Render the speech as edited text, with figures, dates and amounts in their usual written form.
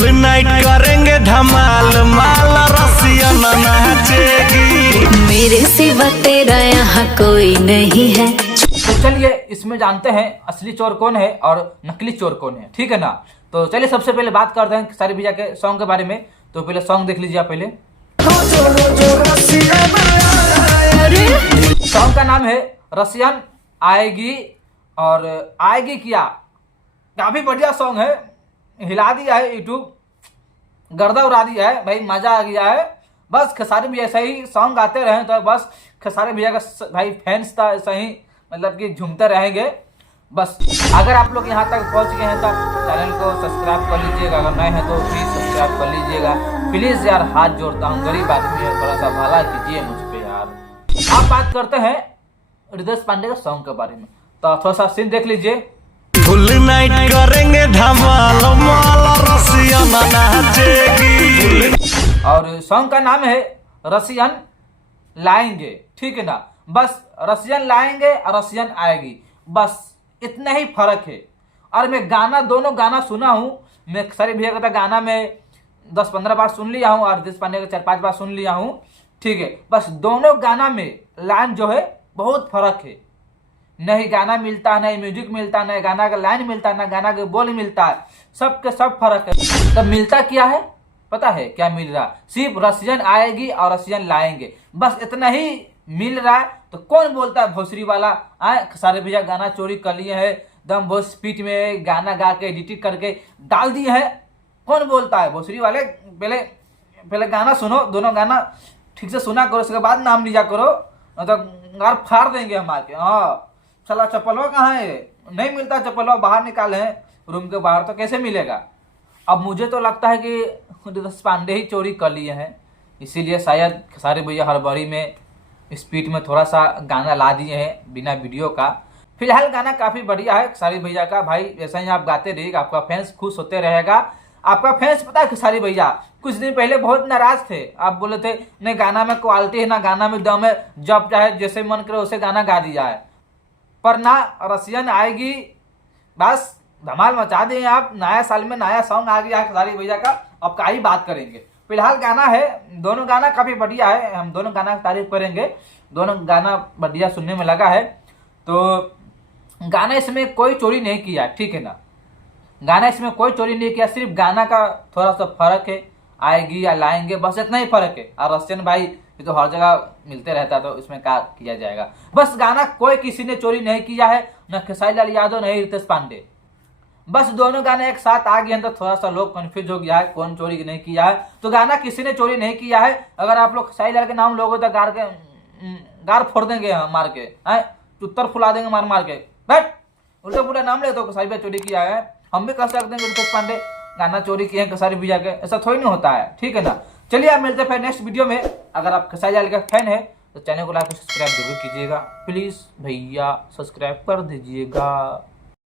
Full night करेंगे धमाल, माल रसिया नाचेगी। मेरे सिवा तेरा यहाँ कोई नहीं है। तो चलिए इसमें जानते हैं असली चोर कौन है और नकली चोर कौन है, ठीक है ना। तो चलिए सबसे पहले बात करते हैं खेसारी भैया के सॉन्ग के बारे में। तो पहले सॉन्ग देख लीजिए आप पहले। सॉन्ग का नाम है रसियन आएगी। और आएगी क्या, काफी बढ़िया सॉन्ग है, हिला दिया है यूट्यूब, गर्दा उड़ा दिया है भाई, मजा आ गया है। बस खेसारी भैया ऐसा ही सॉन्ग गाते रहे तो बस खेसारी भैया का भाई फैंस था ऐसा ही, मतलब कि झूमते रहेंगे। बस अगर आप लोग यहाँ तक पहुँच गए हैं तो चैनल को सब्सक्राइब कर लीजिएगा, अगर नए हैं तो प्लीज सब्सक्राइब कर लीजिएगा प्लीज यार, हाथ जोड़ता हूँ, गरीब आदमी है, थोड़ा सा भला कीजिए मुझ पे यार। आप बात करते हैं रितेश पांडे का सॉन्ग के बारे में, तो थोड़ा सा सीन देख लीजिए। फुल नाइट करेंगे धमाल, माल रसिया नाचेगी। और सॉन्ग का नाम है रसियन लाएंगे, ठीक है ना। बस रसियन लाएंगे और रसियन आएगी, बस इतना ही फर्क है। और मैं गाना, दोनों गाना सुना हूँ मैं, खेसारी भैया का गाना में 10-15 बार सुन लिया हूँ और रितेश पांडे का 4-5 बार सुन लिया हूँ, ठीक है। बस दोनों गाना में लाइन जो है बहुत फर्क है, नहीं गाना मिलता, नहीं म्यूजिक मिलता, नहीं गाना का लाइन मिलता, ना गाना का बोल मिलता है, सब के सब फर्क है। तब मिलता क्या है पता है क्या मिल रहा, सिर्फ रसियन आएगी और रसियन लाएंगे, बस इतना ही मिल रहा है। तो कौन बोलता है भोसरी वाला आए खेसारी भैया गाना चोरी कर लिए है, दम बहुत स्पीड में गाना गा के एडिट करके डाल दिए है, कौन बोलता है भोसरी वाले। पहले गाना सुनो, दोनों गाना ठीक से सुना करो, उसके बाद नाम लिया करो, तो गार फाड़ देंगे हम आके। हाँ चला चप्पलवा कहाँ है, नहीं मिलता चप्पलवा, बाहर निकाले हैं रूम के बाहर, तो कैसे मिलेगा। अब मुझे तो लगता है कि रितेश पांडे ही चोरी कर लिए हैं, इसीलिए शायद खेसारी भैया हड़बड़ी में स्पीड में थोड़ा सा गाना ला दिए हैं बिना वीडियो का। फिलहाल गाना काफ़ी बढ़िया है खेसारी भैया का भाई, ऐसा ही आप गाते रहिएगा, आपका फैंस खुश होते रहेगा। आपका फैंस पता है खेसारी भैया कुछ दिन पहले बहुत नाराज थे, आप बोले थे नहीं गाना में क्वालिटी है ना गाना में दम है, जब चाहे जैसे मन करे उसे गाना गा दिया है। पर ना रसियन आएगी, बस धमाल मचा दिए आप, नया साल में नया सॉन्ग आ गया है खेसारी भैया का, अब का ही बात करेंगे। फिलहाल गाना है, दोनों गाना काफी बढ़िया है, हम दोनों गाना की तारीफ करेंगे, दोनों गाना बढ़िया सुनने में लगा है। तो गाना इसमें कोई चोरी नहीं किया, ठीक है ना, गाना इसमें कोई चोरी नहीं किया, सिर्फ गाना का थोड़ा सा फर्क है, आएगी या लाएंगे, बस इतना ही फर्क है। और रसियन भाई ये तो हर जगह मिलते रहता है, तो इसमें क्या किया जाएगा। बस गाना कोई किसी ने चोरी नहीं किया है, न खेसारी लाल यादव नहीं रितेश पांडे, बस दोनों गाने एक साथ आ गए हैं, तो थोड़ा सा लोग कंफ्यूज हो गया है कौन चोरी नहीं किया है। तो गाना किसी ने चोरी नहीं किया है, अगर आप लोग खेसारी लाल के नाम लोगे तो गार फोड़ देंगे मार के, उत्तर फुला देंगे मार मार के, बट उल्टा पूरा नाम ले तो खेसारी भैया चोरी किया है, हम भी कह सकते हैं कि रितेश पांडे गाना चोरी किए हैं खेसारी भैया के, ऐसा थोड़ी नहीं होता है, ठीक है ना। चलिए आप मिलते हैं फिर नेक्स्ट वीडियो में। अगर आप खेसारी लाल का फैन है तो चैनल को लाइक और सब्सक्राइब जरूर कीजिएगा, प्लीज भैया सब्सक्राइब कर दीजिएगा।